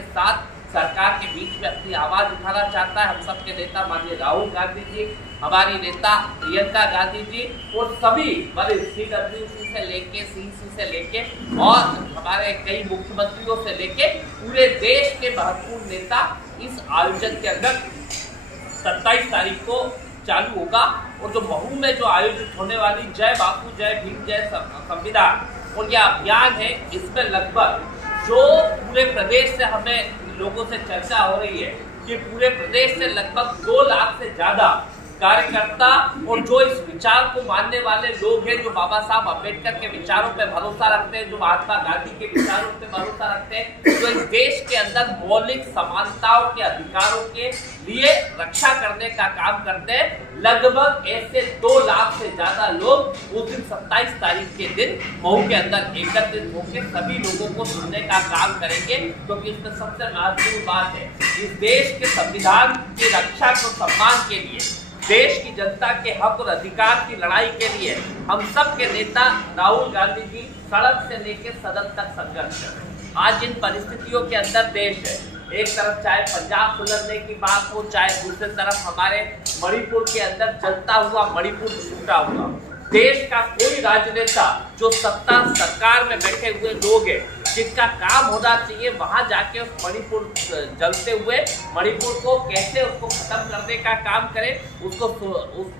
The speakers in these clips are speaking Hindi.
के साथ सरकार के बीच में अपनी आवाज उठाना चाहता है। हम सबके नेता माननीय राहुल गांधी जी, हमारी नेता प्रियंका गांधी जी और सभी CWC से लेके CEC से लेके और हमारे कई मुख्यमंत्रियों से लेके पूरे देश के महत्वपूर्ण नेता इस आयोजन के अंदर 27 तारीख को चालू होगा। और जो महू में जो आयोजित होने वाली जय बापू जय भीम जय संविधान और यह अभियान है, इसमें लगभग जो पूरे प्रदेश से हमें लोगों से चर्चा हो रही है कि पूरे प्रदेश से लगभग 2 लाख से ज्यादा कार्यकर्ता और जो इस विचार को मानने वाले लोग हैं, जो बाबा साहब अम्बेडकर के विचारों पे भरोसा रखते हैं, जो महात्मा गांधी के विचारों पे भरोसा रखते हैं, जो इस देश के अंदर मौलिक समानताओं के अधिकारों के लिए रक्षा करने का काम करते हैं, लगभग ऐसे 2 लाख से ज्यादा लोग उस दिन 27 तारीख के दिन महू के अंदर एकत्रित होकर सभी लोगों को सुनने का काम करेंगे। क्योंकि इसमें सबसे महत्वपूर्ण बात है, इस देश के संविधान की रक्षा को सम्मान के लिए, देश की जनता के हक और अधिकार की लड़ाई के लिए हम सब के नेता राहुल गांधी जी सड़क से लेकर सदन तक संघर्ष कर रहे हैं। आज जिन परिस्थितियों के अंदर देश है, एक तरफ चाहे पंजाब सुलझने की बात हो, चाहे दूसरी तरफ हमारे मणिपुर के अंदर जलता हुआ मणिपुर छूटा हुआ, देश का कोई राजनेता जो सत्ता सरकार में बैठे हुए लोग हैं, जिनका काम होना चाहिए वहां जाके उस मणिपुर जलते हुए मणिपुर को कैसे उसको खत्म करने का काम करे, उसको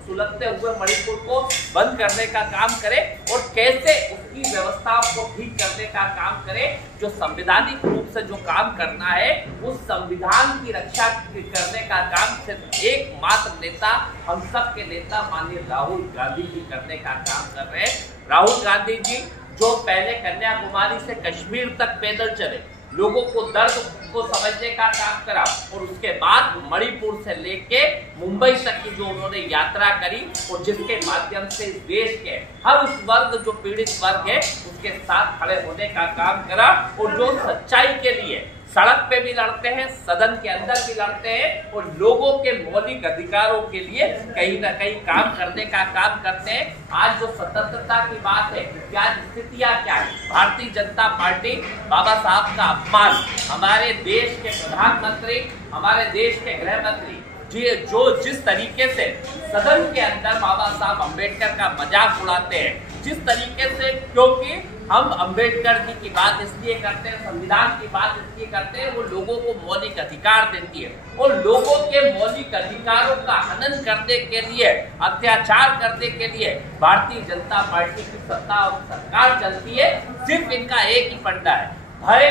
सुलगते हुए मणिपुर को बंद करने का काम करे और कैसे उसकी व्यवस्थाओं को ठीक करने का काम करे। जो संवैधानिक रूप से जो काम करना है, उस संविधान की रक्षा करने का काम सिर्फ एकमात्र नेता, हम सब के नेता माननीय राहुल गांधी जी करने का काम कर रहे हैं। राहुल गांधी जी जो पहले कन्याकुमारी से कश्मीर तक पैदल चले, लोगों को दर्द को समझने का काम करा और उसके बाद मणिपुर से लेके मुंबई तक की जो उन्होंने यात्रा करी और जिसके माध्यम से इस देश के हर उस वर्ग जो पीड़ित वर्ग है उसके साथ खड़े होने का काम करा और जो सच्चाई के लिए सड़क पे भी लड़ते हैं, सदन के अंदर भी लड़ते हैं और लोगों के मौलिक अधिकारों के लिए कहीं ना कहीं काम करने का काम करते हैं। आज जो स्वतंत्रता की बात है, क्या स्थितियां क्या है, भारतीय जनता पार्टी बाबा साहब का अपमान, हमारे देश के प्रधानमंत्री, हमारे देश के गृह मंत्री जी जो जिस तरीके से सदन के अंदर बाबा साहब अम्बेडकर का मजाक उड़ाते हैं, जिस तरीके से, क्योंकि हम अम्बेडकर जी की बात इसलिए करते हैं, संविधान की बात इसलिए करते हैं, वो लोगों को मौलिक अधिकार देती है और लोगों के मौलिक अधिकारों का हनन करने के लिए, अत्याचार करने के लिए भारतीय जनता पार्टी की सत्ता और सरकार चलती है। सिर्फ इनका एक ही फंडा है, भय,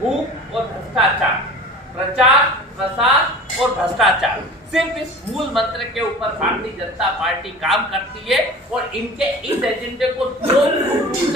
भूख और भ्रष्टाचार, प्रचार प्रसार और भ्रष्टाचार। सिर्फ इस मूल मंत्र के ऊपर भारतीय जनता पार्टी काम करती है और इनके इस एजेंडे को जो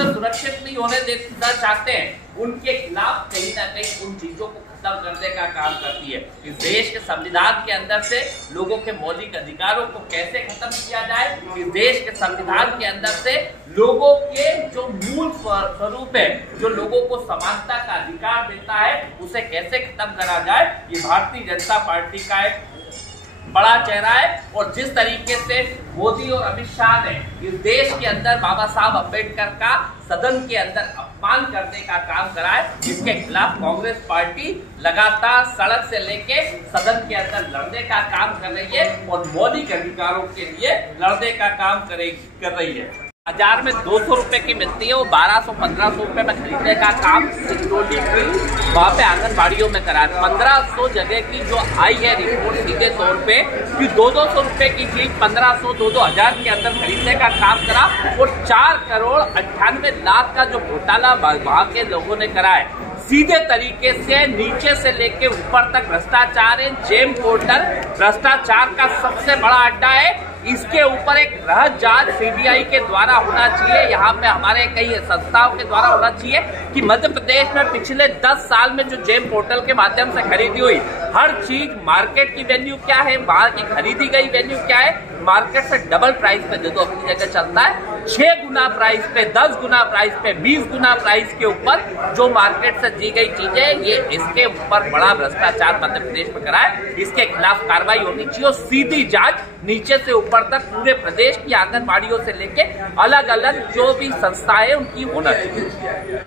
सुरक्षित नहीं होने देना चाहते हैं, उनके खिलाफ कहीं ना कहीं उन चीजों को खत्म करने का काम करती है। इस देश के संविधान के अंदर से लोगों के मौलिक अधिकारों को कैसे खत्म किया जाए, इस देश के संविधान के अंदर से लोगों के जो मूल स्वरूप है, जो लोगों को समानता का अधिकार देता है, उसे कैसे खत्म करा जाए, ये भारतीय जनता पार्टी का एक बड़ा चेहरा है। और जिस तरीके से मोदी और अमित शाह ने इस देश के अंदर बाबा साहब अम्बेडकर का सदन के अंदर अपमान करने का काम करा है, जिसके खिलाफ कांग्रेस पार्टी लगातार सड़क से लेके सदन के अंदर लड़ने का काम कर रही है और मौलिक अधिकारों के लिए लड़ने का काम कर रही है। बाजार में 200 रुपए की मिलती है, वो 1200-1500 रुपए में खरीदने का काम सिंगरौली की वहाँ पे आंगनबाड़ियों में करा है। 1500 जगह की जो आई है रिपोर्ट सीधे तौर पे कि 200 रुपए की चीज 1500, 2-2000 के अंदर खरीदने का काम करा और 4,98,00,000 का जो घोटाला वहाँ के लोगों ने करा है। सीधे तरीके से नीचे से लेके ऊपर तक भ्रष्टाचार है। जेम पोर्टल भ्रष्टाचार का सबसे बड़ा अड्डा है। इसके ऊपर एक रहस्य जांच सीबीआई के द्वारा होना चाहिए, यहाँ पे हमारे कई संस्थाओं के द्वारा होना चाहिए कि मध्य प्रदेश में पिछले 10 साल में जो जेम पोर्टल के माध्यम से खरीदी हुई हर चीज, मार्केट की वैल्यू क्या है, वहां की खरीदी गई वैल्यू क्या है, मार्केट से डबल प्राइस पे दे दो अपनी जगह चलता है, 6 गुना प्राइस पे, 10 गुना प्राइस पे, 20 गुना प्राइस के ऊपर जो मार्केट से दी गई चीजें, ये इसके ऊपर बड़ा भ्रष्टाचार मध्य प्रदेश में करा है। इसके खिलाफ कार्रवाई होनी चाहिए और सीधी जांच नीचे से ऊपर तक पूरे प्रदेश की आंगनबाड़ियों से लेके अलग अलग जो भी संस्थाएं उनकी होना चाहिए।